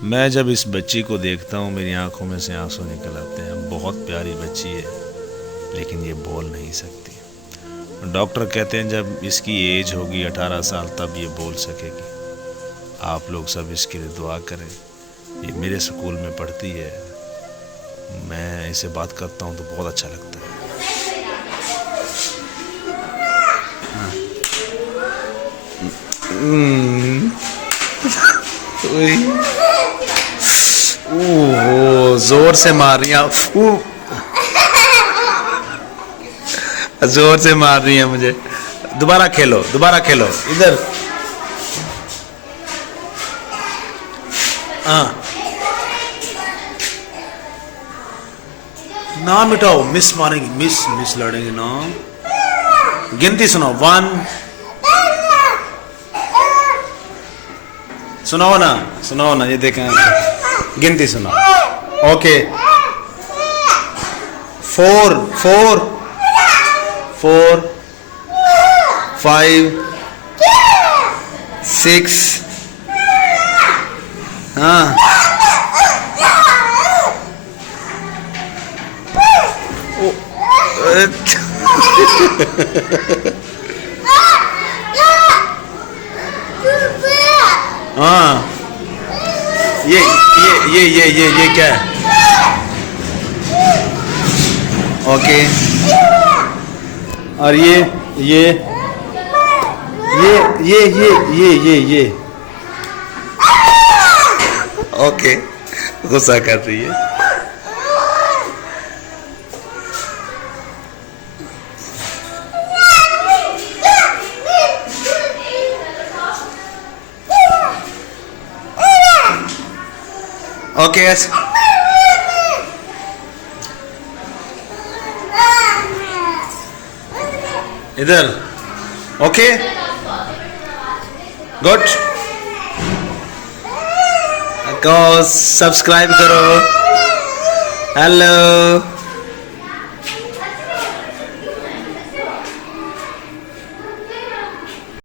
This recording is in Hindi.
मैं जब इस बच्ची को देखता हूँ मेरी आंखों में से आंसू निकल आते हैं। बहुत प्यारी बच्ची है, लेकिन ये बोल नहीं सकती। डॉक्टर कहते हैं जब इसकी एज होगी 18 साल तब ये बोल सकेगी। आप लोग सब इसके लिए दुआ करें। ये मेरे स्कूल में पढ़ती है, मैं इसे बात करता हूँ तो बहुत अच्छा लगता है। ओह, जोर से मार रही हैं, जोर से मार रही है मुझे। दोबारा खेलो, दोबारा खेलो। इधर हाँ, ना मिटाओ, मिस मारेंगी, मिस लड़ेंगे ना। गिनती सुनाओ, 1, सुनाओ ना, ये देखें, गिनती सुनाओ। ओके, 4 5 6 हाँ हाँ, ये क्या है? ओके, और ये ओके, गुस्सा कर रही है। ओके, यस, इधर। Okay, good. सब्सक्राइब करो। हेलो।